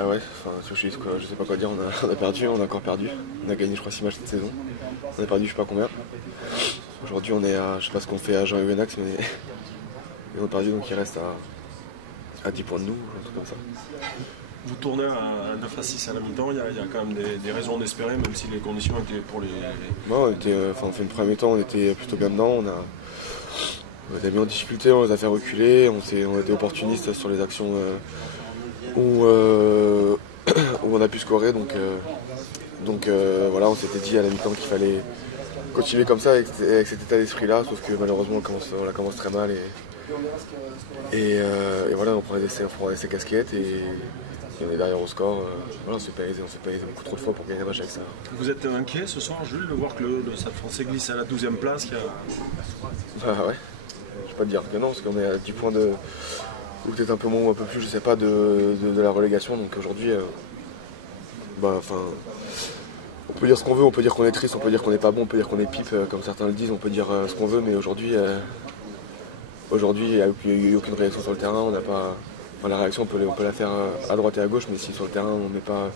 Bah ouais, enfin, je sais pas quoi dire, on a perdu, on a encore perdu. On a gagné je crois 6 matchs cette saison. On a perdu je sais pas combien. Aujourd'hui on est à, je sais pas ce qu'on fait à Jean-Yves-Nax, mais on a perdu donc il reste à 10 points de nous, un truc comme ça. Vous tournez à 9 à 6 à la mi-temps, il y a quand même des raisons d'espérer, même si les conditions étaient pour les... Ouais, on fait une première mi-temps, on était plutôt bien dedans, on a mis en difficulté, on les a fait reculer, on était opportunistes sur les actions où on a pu scorer, donc voilà, on s'était dit à la mi-temps qu'il fallait continuer comme ça avec cet état d'esprit-là, sauf que malheureusement on la commence très mal et voilà, on prend des casquettes et on est derrière au score. Voilà, on s'est pas aidé beaucoup trop de fois pour gagner un match avec ça. Vous êtes inquiet ce soir, Jules, de voir que le Stade Français glisse à la 12e place Bah ouais, je vais pas te dire que non, parce qu'on est à 10 points de... ou peut-être un peu moins ou un peu plus, je sais pas, de la relégation, donc aujourd'hui, on peut dire ce qu'on veut, on peut dire qu'on est triste, on peut dire qu'on n'est pas bon, on peut dire qu'on est pipe, comme certains le disent, on peut dire ce qu'on veut, mais aujourd'hui, il n'y a eu aucune réaction sur le terrain, on n'a pas... Enfin, la réaction, on peut la faire à droite et à gauche, mais si sur le terrain, on met pas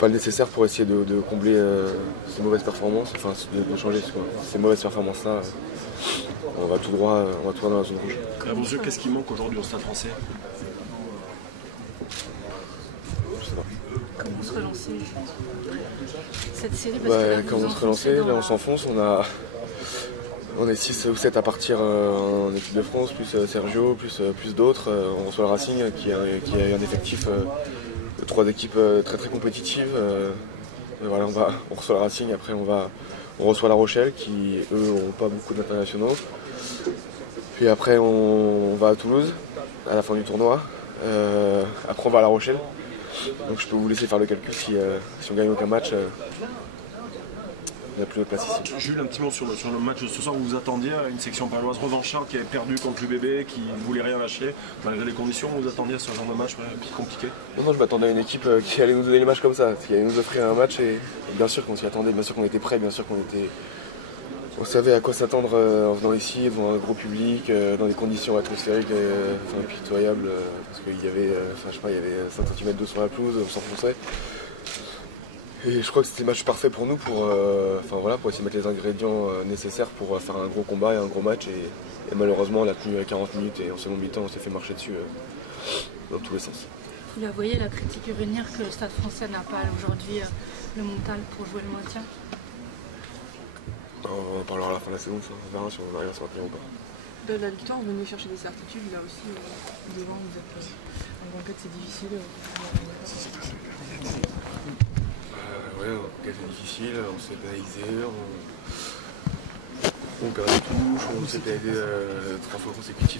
le nécessaire pour essayer de combler ces mauvaises performances, enfin de changer ces mauvaises performances-là, on va tout droit dans la zone rouge. À vos yeux, qu'est-ce qui manque aujourd'hui au Stade Français? Je sais pas. Comment se relancer cette série comment se relancer, là on s'enfonce, on est 6 ou 7 à partir en équipe de France, plus Sergio, plus d'autres. On reçoit le Racing qui a un effectif de 3 équipes très très compétitives. Voilà, on reçoit le Racing, après on reçoit La Rochelle qui eux n'ont pas beaucoup d'internationaux. Puis après on va à Toulouse à la fin du tournoi. Après on va à La Rochelle. Donc je peux vous laisser faire le calcul si on gagne aucun match. On n'a plus de place ici. Jules, un petit mot sur le match de ce soir. Vous vous attendiez à une section paloise revancharde qui avait perdu contre l'UBB, qui ne voulait rien lâcher. Malgré les conditions, vous vous attendiez à ce genre de match compliqué? Non, je m'attendais à une équipe qui allait nous donner les matchs comme ça, qui allait nous offrir un match et bien sûr qu'on s'y attendait, bien sûr qu'on était prêts, bien sûr on savait à quoi s'attendre en venant ici, devant un gros public, dans des conditions atmosphériques impitoyables, parce qu'il y avait, il y avait 5 cm d'eau sur la pelouse, on s'enfonçait. Et je crois que c'était le match parfait pour nous pour essayer de mettre les ingrédients nécessaires pour faire un gros combat et un gros match. Et malheureusement, on a tenu 40 minutes et en seconde mi-temps, on s'est fait marcher dessus dans tous les sens. Vous la voyez, la critique venir que le Stade Français n'a pas aujourd'hui le mental pour jouer le maintien? On en parlera à la fin de la saison, ça. On verra si on arrive à se maintenir ou pas. De la victoire, vous venez chercher des certitudes, là aussi, devant, vous êtes en banquette, c'est difficile. Ouais, c'est difficile, on s'est pénalisé, on perd des touches, on s'est pénalisé 3 fois consécutives.